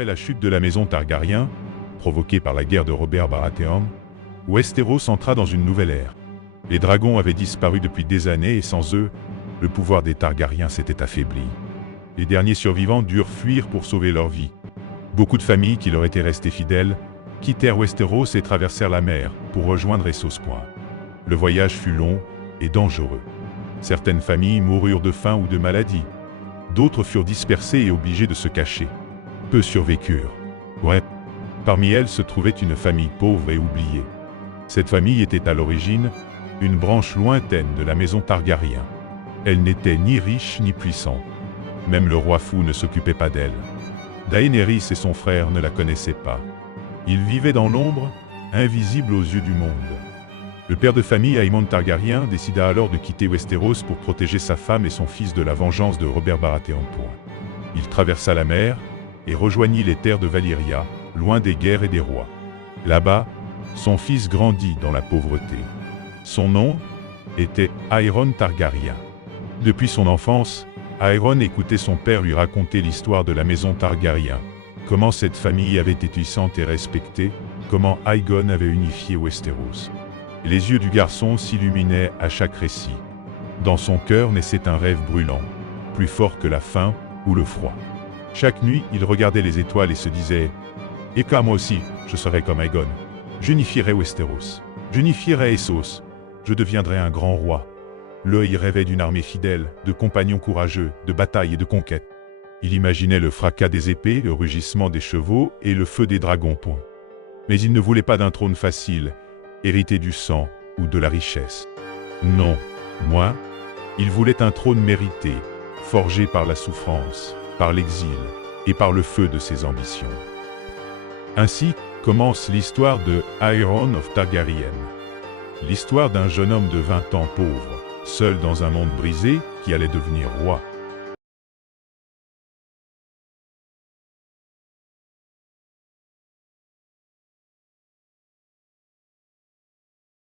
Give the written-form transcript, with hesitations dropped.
Après la chute de la maison Targaryen, provoquée par la guerre de Robert Baratheon, Westeros entra dans une nouvelle ère. Les dragons avaient disparu depuis des années et sans eux, le pouvoir des Targaryens s'était affaibli. Les derniers survivants durent fuir pour sauver leur vie. Beaucoup de familles qui leur étaient restées fidèles quittèrent Westeros et traversèrent la mer pour rejoindre Essos Point. Le voyage fut long et dangereux. Certaines familles moururent de faim ou de maladie. D'autres furent dispersées et obligées de se cacher. Peu survécurent. Ouais. Parmi elles se trouvait une famille pauvre et oubliée. Cette famille était à l'origine une branche lointaine de la maison Targaryen. Elle n'était ni riche ni puissante. Même le roi fou ne s'occupait pas d'elle. Daenerys et son frère ne la connaissaient pas. Ils vivaient dans l'ombre, invisibles aux yeux du monde. Le père de famille Aemon Targaryen décida alors de quitter Westeros pour protéger sa femme et son fils de la vengeance de Robert Baratheon. Il traversa la mer et rejoignit les terres de Valyria, loin des guerres et des rois. Là-bas, son fils grandit dans la pauvreté. Son nom était Aeron Targaryen. Depuis son enfance, Aeron écoutait son père lui raconter l'histoire de la maison Targaryen, comment cette famille avait été puissante et respectée, comment Aegon avait unifié Westeros. Les yeux du garçon s'illuminaient à chaque récit. Dans son cœur naissait un rêve brûlant, plus fort que la faim ou le froid. Chaque nuit, il regardait les étoiles et se disait « Et moi aussi, je serai comme Aegon. J'unifierai Westeros. J'unifierai Essos. Je deviendrai un grand roi. » L'œil rêvait d'une armée fidèle, de compagnons courageux, de batailles et de conquêtes. Il imaginait le fracas des épées, le rugissement des chevaux et le feu des dragons. Mais il ne voulait pas d'un trône facile, hérité du sang ou de la richesse. Non, moi, il voulait un trône mérité, forgé par la souffrance, par l'exil et par le feu de ses ambitions. Ainsi commence l'histoire de Aeron of Targaryen. L'histoire d'un jeune homme de 20 ans pauvre, seul dans un monde brisé, qui allait devenir roi.